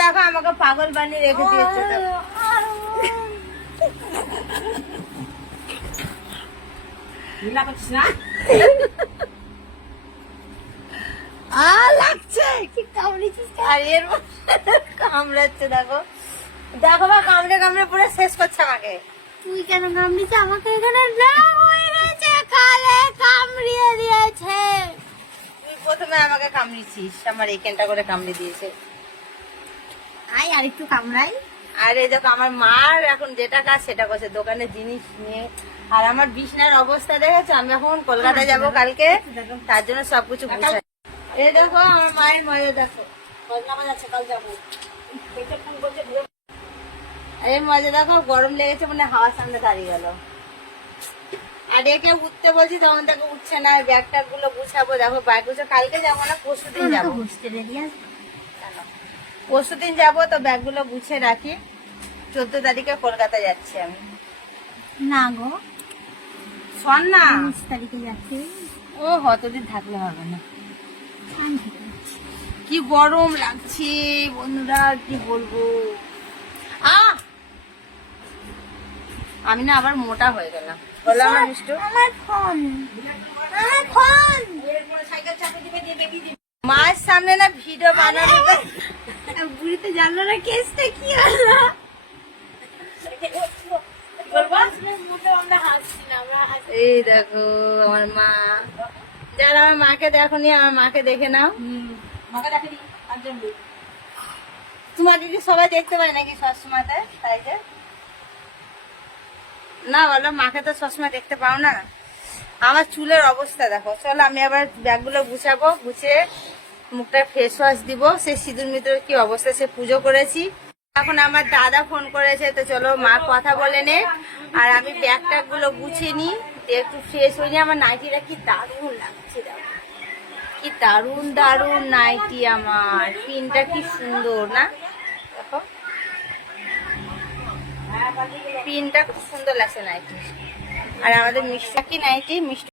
দেখো আমাকে পাগল বানিয়ে রেখে দিয়েছে। লাগছে কি কামড়েছিস? আর এর কামড়াচ্ছে দেখো দেখো বা কামড়ে কামড়ে পুরো শেষ করছে আমাকে। তুই কেন কামড়িয়েছিস আমাকে? এখানে ব্যায়াম হয়ে গেছে, কালে কামড়িয়ে দিয়েছে। তুই প্রথমে আমাকে কামড়িয়েছিস, আমার এইখানটা করে কামড়ে দিয়েছে। আয় আর একটু কামড়াই। আর এই দেখো আমার মার এখন যেটা কাজ সেটা করছে, দোকানে জিনিস নিয়ে। আর আমার বিছনার অবস্থা দেখেছো, আমি এখন কলকাতায় যাব কালকে, তার জন্য সবকিছু গুছাই। এই দেখো আমার মায়ের মজা দেখো, কাল যাবো। এই মজা দেখো, গরম লেগেছে মানে হাওয়ার সামনে দাঁড়িয়ে গেল। আর একে উঠতে বলছি তখন তাকে উঠছে না। ব্যাগ ট্যাগ গুলো গুছাবো, দেখো ব্যাগ গুছো কালকে যাবো না পরশুদিন যাবো। পরশুদিন যাবো, তো ব্যাগ গুলো গুছিয়ে রাখি। 14 তারিখে কলকাতা যাচ্ছি আমি। না গো, শোন না, 19 তারিখে যাচ্ছি। ও কতদিন থাকলে হবে না। কি গরম লাগছে বন্ধুরা, কি বলবো। আমি না আবার মোটা হয়ে গেলাম। বললাম না মিষ্টু, আমার ফোন, আমার ফোন। মায়ের সামনে না ভিডিও বানানো। বুড়িতে জানলো না কেসটা কি হলো। এই দেখো আমার মা, যারা আমার মাকে দেখোনি আমার মাকে দেখে নাও। তোমাকে কি সবাই দেখতে পায় নাকি সবসময়তে? তাই যে না বলো, মাকে তো সবসময় দেখতে পাও না। আমার চুলের অবস্থা দেখো। চলো আমি আবার ব্যাগগুলো গুছাবো, গুছিয়ে মুখটা ফেস ওয়াশ দিব। সে সিঁদুর মিতুরের কি অবস্থা, সে পুজো করেছি। এখন আমার দাদা ফোন করেছে, তো চলো মা কথা বলে নে, আর আমি ব্যাগ ট্যাগ গুলো গুছিয়ে নিই, একটু ফ্রেশ হয়ে নিই। আমার নাইটিটা কি দারুণ লাগছে, দেখো কি দারুণ দারুণ নাইটি, আমার পিনটা কি সুন্দর না, দেখো পিনটা খুব সুন্দর লাগছে নাইটি। আর আমাদের মিষ্টি কি নাইটি, মিষ্টি